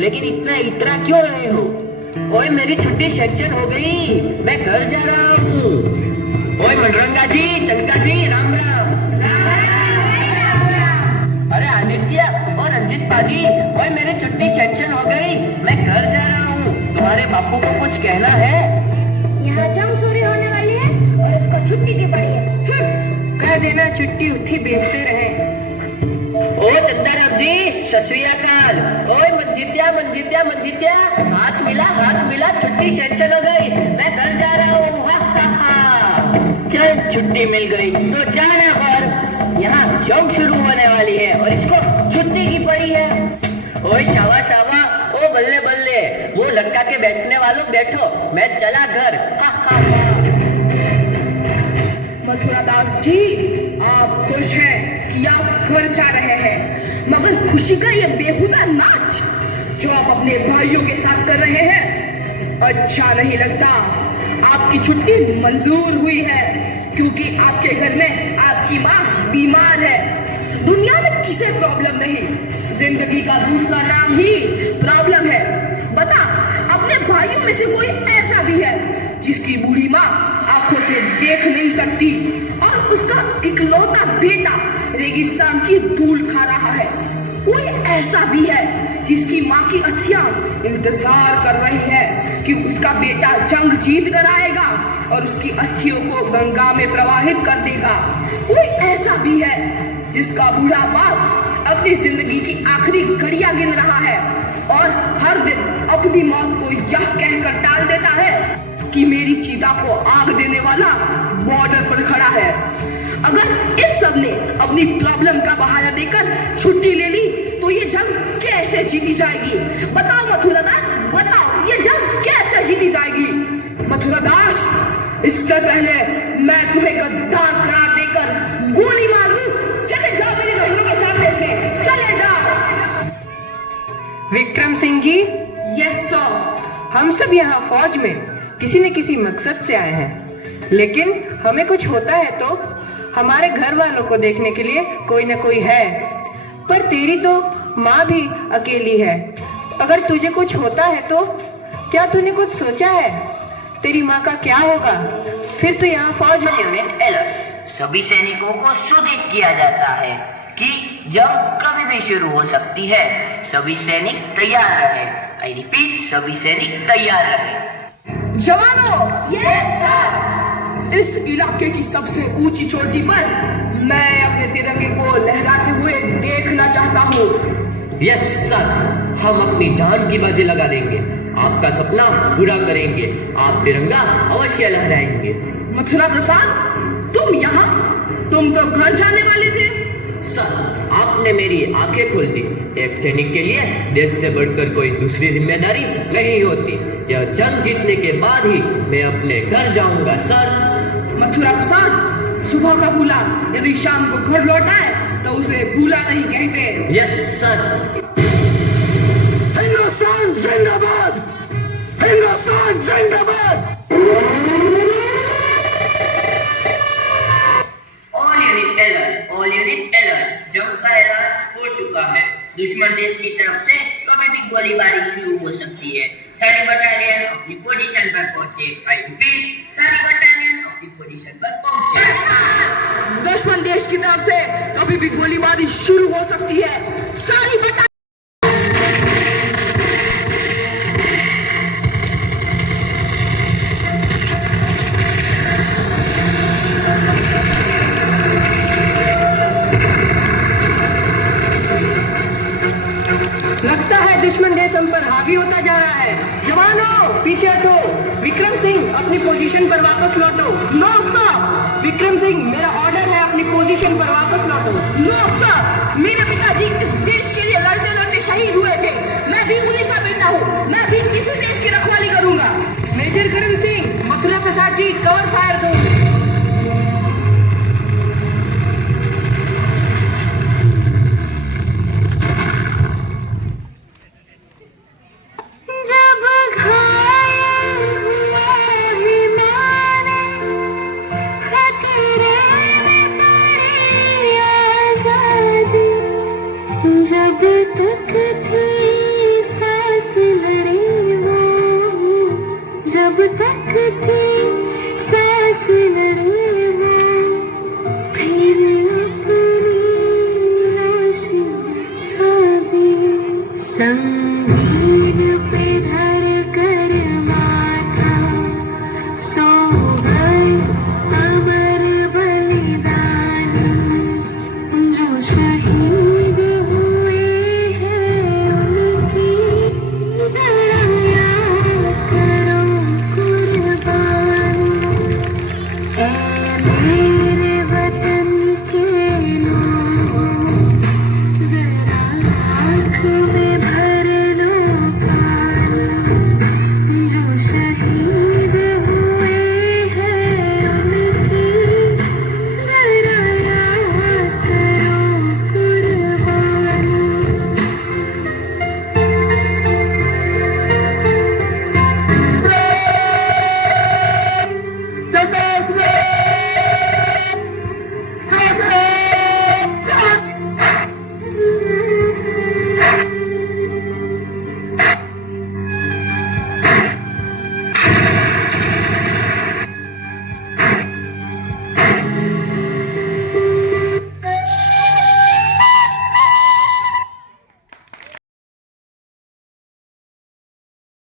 लेकिन इतना इतना क्यों रहे हो? ओए मेरी छुट्टी सेक्शन हो गई, मैं घर जा रहा हूँ। ओए मनरंगा जी, चंका जी, राम राम। अरे आदित्य और रंजित बाजी, ओए मेरी छुट्टी सेक्शन हो गई, मैं घर जा रहा हूँ। तुम्हारे बापू को कुछ कहना है? यहाँ जंग सूरी होने वाली है और इसको छुट्टी की पड़ी है। कह देना छुट्टी उठी बेचते रहे। ओ चंदाराम जी, सत श्री अकाल। ओए मंजित्या मंजित्या मंजित्या, हाथ मिला, छुट्टी सेंशन हो गई, मैं घर जा रहा हूँ। चल छुट्टी मिल गई तो जाना पर यहाँ जंग शुरू होने वाली है और इसको छुट्टी की पड़ी है। ओए शावा शावा, ओ बल्ले बल्ले, वो लटका के बैठने वालों बैठो, मैं चला घर। मथुरा दास जी, आप खुश हैं कि आप घर जा रहे हैं, मगर खुशी का ये बेहुदा नाच जो आप अपने भाइयों के साथ कर रहे हैं अच्छा नहीं लगता। आपकी छुट्टी मंजूर हुई है क्योंकि आपके घर में आपकी माँ बीमार है। दुनिया में किसे प्रॉब्लम नहीं, जिंदगी का दूसरा नाम ही प्रॉब्लम है। बता, अपने भाइयों में से कोई ऐसा भी है जिसकी बूढ़ी माँ आंखों से देख नहीं सकती और उसका इकलौता बेटा रेगिस्तान की धूल खा रहा है? कोई ऐसा भी है जिसकी माँ की अस्थियां इंतजार कर रही है कि उसका बेटा जंग जीत कर आएगा और उसकी अस्थियों को गंगा में प्रवाहित कर देगा? कोई ऐसा भी है जिसका बूढ़ा बाप अपनी जिंदगी की आखिरी घड़ियां गिन रहा है और हर दिन अपनी मौत को यह कहकर टाल देता है कि मेरी चीता को आग देने वाला बॉर्डर पर खड़ा है? अगर इन सब ने अपनी प्रॉब्लम का बहाना देकर छुट्टी ले ली तो ये जंग कैसे जीती जाएगी? बताओ मथुरा दास, बताओ ये जंग कैसे जीती जाएगी? मथुरा दास, इससे पहले मैं तुम्हें गद्दार करार देकर गोली मार दूं, चले जाओ मेरे घरों के सामने से, चले जाओ। Vikram Singh ji, yes sir. हम सब यहाँ फौज में किसी न किसी मकसद से आए हैं, लेकिन हमें कुछ होता है तो हमारे घर वालों को देखने के लिए कोई न कोई है। पर तेरी तो माँ भी अकेली है, अगर तुझे कुछ होता है तो क्या तूने कुछ सोचा है? तेरी माँ का क्या होगा? फिर तो यहाँ फौज में यूनिट अलर्ट, सभी सैनिकों को सूचित किया जाता है कि जंग कभी भी शुरू हो सकती है। सभी सैनिक तैयार रहे। आई रिपीट, सभी सैनिक तैयार रहे। जवानों, यस सर। इस इलाके की सबसे ऊंची चोटी पर मैं अपने तिरंगे को लहराते हुए देखना चाहता हूँ। यस सर, हम अपनी जान की बाजी लगा देंगे, आपका सपना पूरा करेंगे, आप तिरंगा अवश्य लहराएंगे। मथुरा प्रसाद, तुम यहाँ? तुम तो घर जाने वाले थे। सर, आपने मेरी आंखें खोल दी। एक सैनिक के लिए देश से बढ़कर कोई दूसरी जिम्मेदारी नहीं होती। यह जंग जीतने के बाद ही मैं अपने घर जाऊंगा सर। मथुरा प्रसाद, सुबह का भूला यदि शाम को घर लौटा है तो उसे भूला नहीं कहते। Yes sir. हिंदुस्तान जिंदाबाद, हिंदुस्तान जिंदाबाद। ऑल यूनिट अलर्ट, जंग का ऐलान हो चुका है। दुश्मन देश की तरफ से कभी भी गोलीबारी शुरू हो सकती है। सारी बटालियन अपनी पोजीशन पर पहुंचे। आई रिपीट, सारी बटालियन अपनी पोजीशन पर पहुंचे। दुश्मन देश की तरफ से कभी भी गोलीबारी शुरू हो सकती है। सारी बटालियन लगता है दुश्मन देश हम पर हावी होता जा रहा है। जवानों, पीछे हटो। विक्रम सिंह, अपनी पोजीशन पर वापस लौटो। No sir. विक्रम सिंह, मेरा ऑर्डर है, अपनी पोजीशन पर वापस लौटो। नो सर, मेरे पिताजी इस देश के लिए लड़ते लड़ते शहीद हुए थे। मैं भी उन्हीं का बेटा हूँ, मैं भी इसी देश की रखवाली करूंगा। मेजर करम सिंह, मथुरा प्रसाद जी, कवर फायर दो। जब तक थी धड़कती सांस लेना फिर अपनी लाश बिछा दे संग